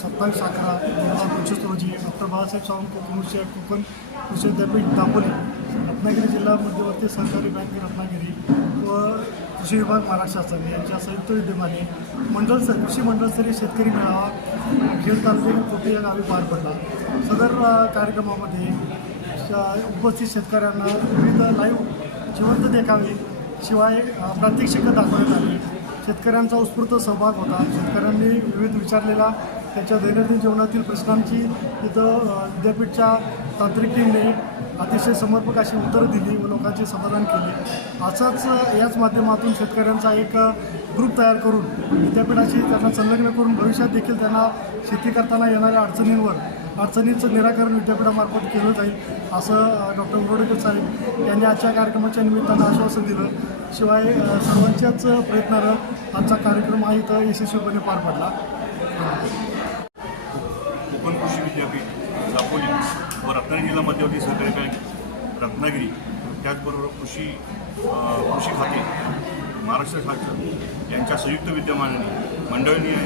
सत्तावीस अकरा दोन हजार पंचवीस रोजी डॉक्टर बाळासाहेब सावंत कोकण विषय कोकण कृषी विद्यापीठ दापोली रत्नागिरी जिल्हा मध्यवर्ती सहकारी बँक रत्नागिरी व कृषी विभाग महाराष्ट्र शासन यांच्या संयुक्त विद्यमाने मंडळ कृषी मंडळस्तरीय शेतकरी मेळावा खेड तालुक्यातील कोटे या गावी पार पडला. सदर कार्यक्रमामध्ये उपस्थित शेतकऱ्यांना विविध लाईव्ह जिवंत देखावे शिवाय प्रात्यक्षिक प्रात्यक्षिकं दाखवण्यात आली. शेतकऱ्यांचा उत्स्फूर्त सहभाग होता. शेतकऱ्यांनी विविध विचारलेला त्यांच्या दैनंदिन जीवनातील प्रश्नांची तिथं विद्यापीठच्या तांत्रिक टीमने अतिशय समर्पक अशी उत्तरं दिली व लोकांचे समाधान केले. असंच याच माध्यमातून शेतकऱ्यांचा एक ग्रुप तयार करून विद्यापीठाशी त्यांना संलग्न करून भविष्यात देखील त्यांना शेती करताना येणाऱ्या अडचणींवर अडचणींचं निराकरण विद्यापीठामार्फत केलं जाईल असं डॉक्टर उरोडेकर साहेब यांनी आजच्या कार्यक्रमाच्या निमित्तानं आश्वासन दिलं. शिवाय सर्वांच्याच प्रयत्नानं आजचा कार्यक्रम हा इथं यशस्वीपणे पार पडला कोकण कृषी विद्यापीठ दापोली व रत्नागिरी जिल्हा मध्यवर्ती सहकारी बँक रत्नागिरी त्याचबरोबर कृषी कृषी खाते महाराष्ट्र शासन यांच्या संयुक्त विद्यमानाने मंडळनीय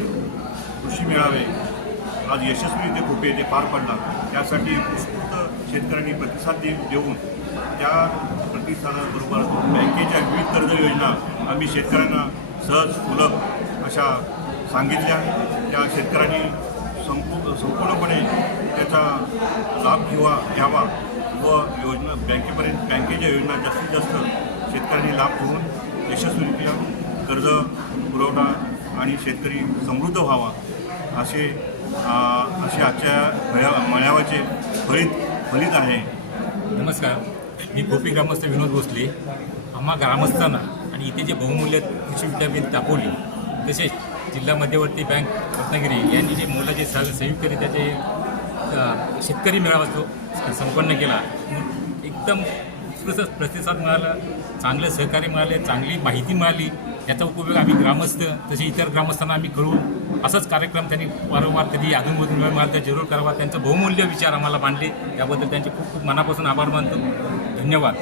कृषी मेळावे आज यशस्वीरित्या खोपे येथे पार पडला त्यासाठी उत्स्फूर्त शेतकऱ्यांनी प्रतिसाद दे देऊन त्या प्रतिसादाबरोबर बँकेच्या विविध कर्ज योजना आम्ही शेतकऱ्यांना सहज सुलभ अशा सांगितल्या. त्या शेतकऱ्यांनी संपू संपूर्णपणे त्याचा लाभ घेवा घ्यावा व योजना बँकेपर्यंत बँकेच्या योजना जास्तीत जास्त शेतकऱ्यांनी लाभ घेऊन यशस्वीरित्या कर्ज पुरवठा आणि शेतकरी समृद्ध व्हावा असे असे आजच्या मेळा मेळाव्याचे फलित फलित आहे. नमस्कार. मी गोपी ग्रामस्थ विनोद भोसले. आम्हा ग्रामस्थांना आणि इथे जे बहुमूल्य कृषी विद्यापीठ दाखवली तसेच जिल्हा मध्यवर्ती बँक रत्नागिरी यांनी जे मोलाचे सह संयुक्तरित्या जे शेतकरी मेळावा तो संपन्न केला एकदम उत्कृष्ट प्रतिसाद मिळाला चांगलं सहकार्य मिळाले चांगली माहिती मिळाली. याचा उपयोग आम्ही ग्रामस्थ तसे इतर ग्रामस्थांना आम्ही करू. असाच कार्यक्रम त्यांनी वारंवार कधी अधूनमधून वेळ मिळाला तर जरूर करावा. त्यांचं बहुमूल्य विचार आम्हाला मांडले. याबद्दल त्यांचे खूप खूप मनापासून आभार मानतो. धन्यवाद.